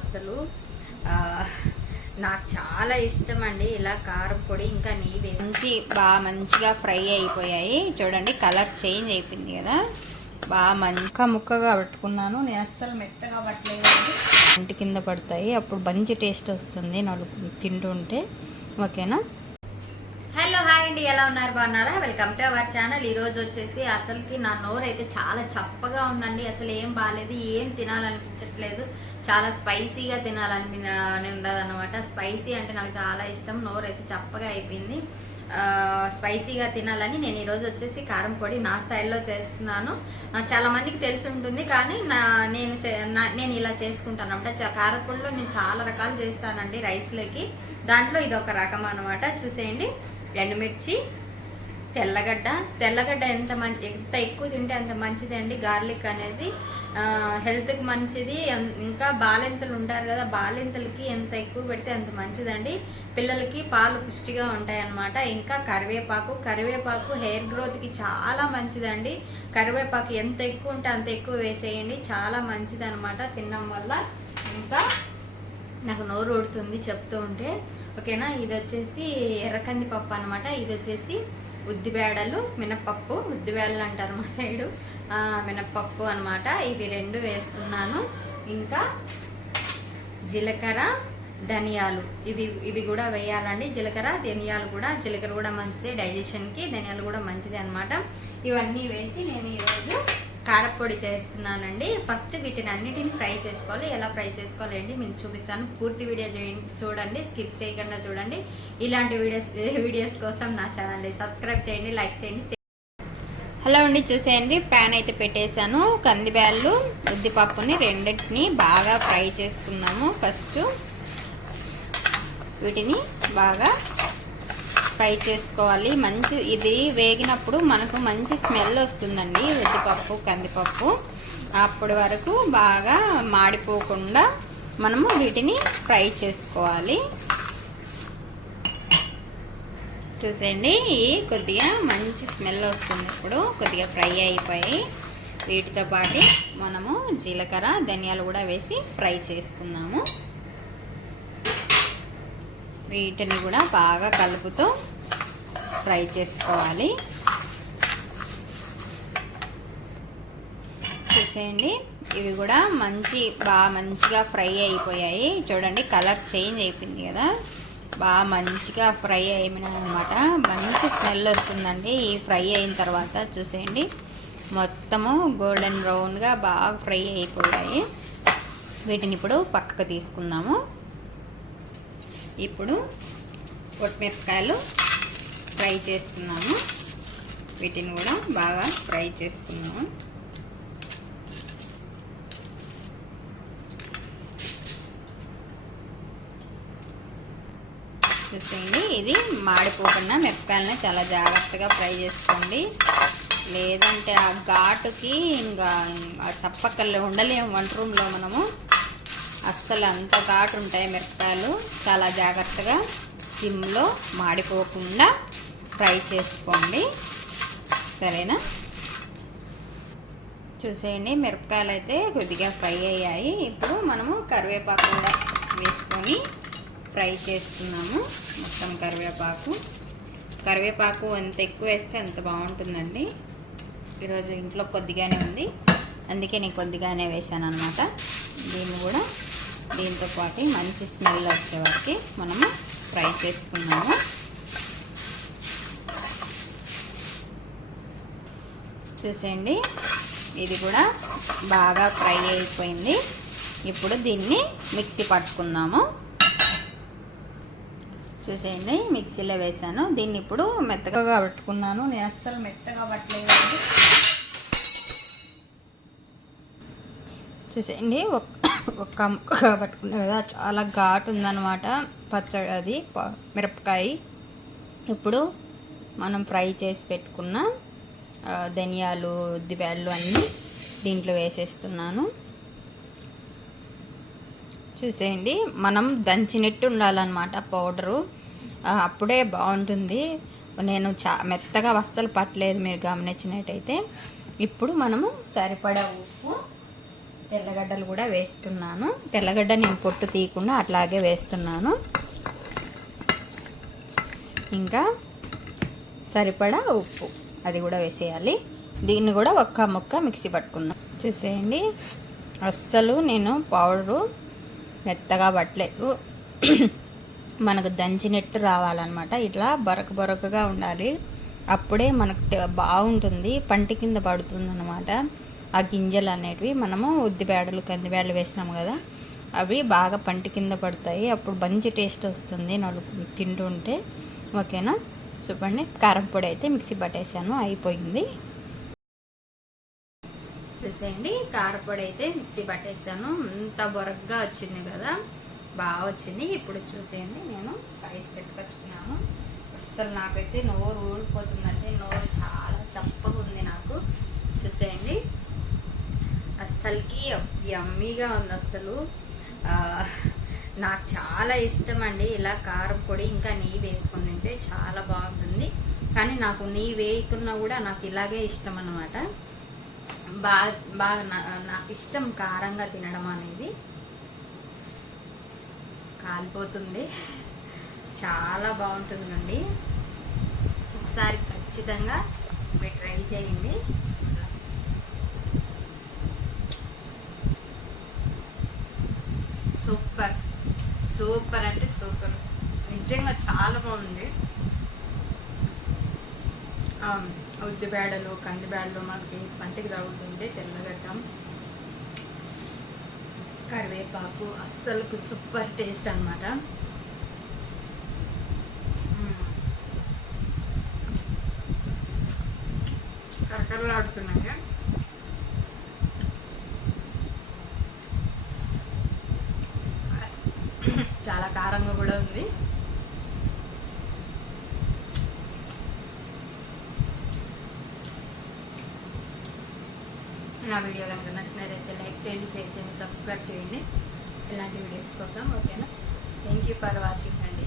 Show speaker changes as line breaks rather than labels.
అసలు. నాకు చాలా ఇష్టం అండి ఇలా కారం పొడి ఇంకా నెయ్యి వేసి మంచి బాగా మంచిగా ఫ్రై అయిపోయాయి. చూడండి కలర్ చేంజ్ అయిపోయింది కదా. బాగా మంచిగా ముక్కగా పట్టుకున్నాను. నేను అస్సలు మెత్తగా పట్టలేదు. ఇంటి కింద పడతాయి. అప్పుడు మంచి టేస్ట్ వస్తుంది. నలుపు తింటుంటే. ఓకేనా? అండి ఎలా ఉన్నారు? బాగున్నారా? వెల్కమ్ టు అవర్ ఛానల్ ఈరోజు వచ్చేసి అసలుకి నా నోరు అయితే చాలా చప్పగా ఉందండి. అసలు ఏం బాగాలేదు ఏం తినాలనిపించట్లేదు. చాలా స్పైసీగా తినాలని ఉండదు అనమాట స్పైసీ అంటే నాకు చాలా ఇష్టం. నోరు అయితే చప్పగా అయిపోయింది. స్పైసీగా తినాలని నేను ఈరోజు వచ్చేసి కారం పొడి నా స్టైల్లో చేస్తున్నాను. చాలామందికి చాలా మందికి తెలిసి ఉంటుంది కానీ నా నేను చే- నా- నేను ఇలా చేసుకుంటాను అనమాట. కారం పొడిలో నేను చాలా రకాలు చేస్తానండి రైస్లోకి. దాంట్లో ఇది ఒక రకం అనమాట చూసేయండి. ఎండుమిర్చి తెల్లగడ్డ. తెల్లగడ్డ ఎంత మంచి ఎంత ఎక్కువ తింటే అంత మంచిదండి. గార్లిక్ అనేది హెల్త్కి మంచిది. ఇంకా బాలింతలు ఉంటారు కదా బాలింతలకి ఎంత ఎక్కువ పెడితే అంత మంచిదండి. పిల్లలకి పాలు పుష్టిగా ఉంటాయన్నమాట. ఇంకా కరివేపాకు. కరివేపాకు హెయిర్ గ్రోత్కి చాలా మంచిదండి. కరివేపాకు ఎంత ఎక్కువ ఉంటే అంత ఎక్కువ వేసేయండి. చాలా మంచిదనమాట తినడం వల్ల. ఇంకా నాకు నోరు ఊడుతుంది చెప్తూ ఉంటే ఓకేనా? ఇది వచ్చేసి ఎర్రకంది పప్పు అనమాట ఇది వచ్చేసి ఉద్దిబేడలు మినపప్పు ఉద్దిబేడలు అంటారు మా సైడు. మినప్పప్పు అనమాట ఇవి రెండు వేస్తున్నాను. ఇంకా జీలకర్ర ధనియాలు. ఇవి ఇవి కూడా వేయాలండి. జీలకర్ర ధనియాలు కూడా. జీలకర్ర కూడా మంచిది. డైజెషన్కి ధనియాలు కూడా మంచిది అనమాట ఇవన్నీ వేసి నేను ఈరోజు కారపొడి చేస్తున్నానండి. ఫస్ట్ వీటిని అన్నిటిని ఫ్రై చేసుకోవాలి. ఎలా ఫ్రై చేసుకోవాలి అండి మీకు చూపిస్తాను. పూర్తి వీడియో చేయండి చూడండి. స్కిప్ చేయకుండా చూడండి. ఇలాంటి వీడియోస్ వీడియోస్ కోసం నా ఛానల్ని సబ్స్క్రైబ్ చేయండి లైక్ చేయండి హలో అండి చూసేయండి. ప్యాన్ అయితే పెట్టేశాను. కందిబ్యాళ్ళు ఉద్దిపప్పుని రెండింటిని బాగా ఫ్రై చేసుకున్నాము ఫస్ట్ వీటిని బాగా ఫ్రై చేసుకోవాలి. మంచి ఇది వేగినప్పుడు మనకు మంచి స్మెల్ వస్తుందండి. ఉద్దిపప్పు కందిపప్పు. అప్పటి వరకు బాగా మాడిపోకుండా మనము వీటిని ఫ్రై చేసుకోవాలి. చూసేయండి. కొద్దిగా మంచి స్మెల్ వస్తుంది ఇప్పుడు. కొద్దిగా ఫ్రై అయిపోయి వీటితో పాటు మనము జీలకర్ర ధనియాలు కూడా వేసి ఫ్రై చేసుకున్నాము వీటిని కూడా బాగా కలుపుతూ ఫ్రై చేసుకోవాలి. చూసేయండి. ఇవి కూడా మంచి బాగా మంచిగా ఫ్రై అయిపోయాయి. చూడండి కలర్ చేంజ్ అయిపోయింది కదా. బాగా మంచిగా ఫ్రై అయిపోయినాయి అనమాట మంచి స్మెల్ వస్తుందండి ఈ ఫ్రై అయిన తర్వాత. చూసేయండి. మొత్తము గోల్డెన్ బ్రౌన్గా బాగా ఫ్రై అయిపోయాయి. వీటిని ఇప్పుడు పక్కకు తీసుకుందాము. ఇప్పుడు ఒట్మిరపకాయలు ఫ్రై చేస్తున్నాము. వీటిని కూడా బాగా ఫ్రై చేసుకున్నాము చూసేయండి ఇది మాడిపోకుండా మిరపకాయలను చాలా జాగ్రత్తగా ఫ్రై చేసుకోండి. లేదంటే ఆ ఘాటుకి ఇంకా ఆ ఉండలేము వంట రూమ్లో మనము. అస్సలు అంత ఘాటు ఉంటాయి మిరపకాయలు. చాలా జాగ్రత్తగా సిమ్లో మాడిపోకుండా ఫ్రై చేసుకోండి. సరేనా? చూసేయండి మిరపకాయలు అయితే కొద్దిగా ఫ్రై అయ్యాయి. ఇప్పుడు మనము కరివేపాకు కూడా వేసుకొని ఫ్రై చేస్తున్నాము. మొత్తం కరివేపాకు. కరివేపాకు ఎంత ఎక్కువ వేస్తే అంత బాగుంటుందండి. ఈరోజు ఇంట్లో కొద్దిగానే ఉంది. అందుకే నేను కొద్దిగానే వేసాను అనమాట దీన్ని కూడా దీంతో పాటు మంచి స్మెల్ వచ్చే వరకు మనము ఫ్రై చేసుకున్నాము. చూసేయండి ఇది కూడా బాగా ఫ్రై అయిపోయింది. ఇప్పుడు దీన్ని మిక్సీ పట్టుకుందాము. చూసేయండి మిక్సీలో వేసాను. దీన్ని ఇప్పుడు మెత్తగా పట్టుకున్నాను. నేను అస్సలు మెత్తగా పట్టలేదు. చూసేయండి ఒక ఒక ముక్కగా పట్టుకున్నా కదా చాలా ఘాటు ఉందన్నమాట పచ్చడి అది మిరపకాయ. ఇప్పుడు మనం ఫ్రై చేసి పెట్టుకున్న ధనియాలు ఉద్దిపేళ్ళు అన్నీ దీంట్లో వేసేస్తున్నాను. చూసేయండి మనం దంచినట్టు ఉండాలన్నమాట పౌడరు. అప్పుడే బాగుంటుంది. నేను చా మెత్తగా అస్సలు పట్టలేదు మీరు గమనించినట్టయితే. ఇప్పుడు మనము సరిపడా ఉప్పు తెల్లగడ్డలు కూడా వేస్తున్నాను. తెల్లగడ్డ నేను పొట్టు తీయకుండా అట్లాగే వేస్తున్నాను. ఇంకా సరిపడా ఉప్పు అది కూడా వేసేయాలి. దీన్ని కూడా ఒక్క ముక్క మిక్సీ పట్టుకుందాం. చూసేయండి. అస్సలు నేను పౌడరు మెత్తగా పట్టలేదు. మనకు దంచినట్టు రావాలన్నమాట. ఇట్లా బొరక బొరకగా ఉండాలి. అప్పుడే మనకు బాగుంటుంది. పంటి కింద పడుతుంది అన్నమాట ఆ గింజలు అనేటివి మనము ఉద్దిబేడలు కందిబేడలు వేసినాము కదా అవి బాగా పంటి కింద పడతాయి. అప్పుడు మంచి టేస్ట్ వస్తుంది నలుపు తింటుంటే. ఓకేనా? చూడండి కారం పొడి అయితే మిక్సీ పట్టేసాను అయిపోయింది. చూసేయండి. కారపొడి అయితే మిక్సీ పట్టేసాను. అంత బొరగ్గా వచ్చింది కదా బాగా వచ్చింది. ఇప్పుడు చూసేయండి. నేను రైస్ పెట్టుకొచ్చుకున్నాను. అస్సలు నాకైతే నోరు ఊడిపోతుందండి. నోరు చాలా చప్పగా ఉంది నాకు. చూసేయండి. అసలుకి యమ్మీగా ఉంది అసలు. నాకు చాలా ఇష్టం అండి ఇలా కారం పొడి ఇంకా నెయ్యి వేసుకుని తింటే చాలా బాగుంటుంది. కానీ నాకు నెయ్యి వేయకున్నా కూడా నాకు ఇలాగే ఇష్టం అన్నమాట. బాగా బాగా నా- నాకు ఇష్టం కారంగా తినడం అనేది. కాలిపోతుంది. చాలా బాగుంటుందండి. ఒకసారి ఖచ్చితంగా మీరు ట్రై చేయండి. సూపర్. సూపర్ అంటే సూపర్. నిజంగా చాలా బాగుంది. ఆ, ఉద్దిబేడలు కందిబేడలు మనకి పంటికి తగ్గుతుంటే తెల్లగడ్డం కరివేపాకు అస్సలు సూపర్ టేస్ట్ అనమాట కరకరలాడుతున్నాయి చాలా కారంగా కూడా ఉంది. నా వీడియో కనుక నచ్చినట్లయితే లైక్ చేయండి షేర్ చేయండి సబ్స్క్రైబ్ చేయండి. ఇలాంటి వీడియోస్ కోసం ఓకేనా? థ్యాంక్ యూ ఫర్ వాచింగ్ అండి.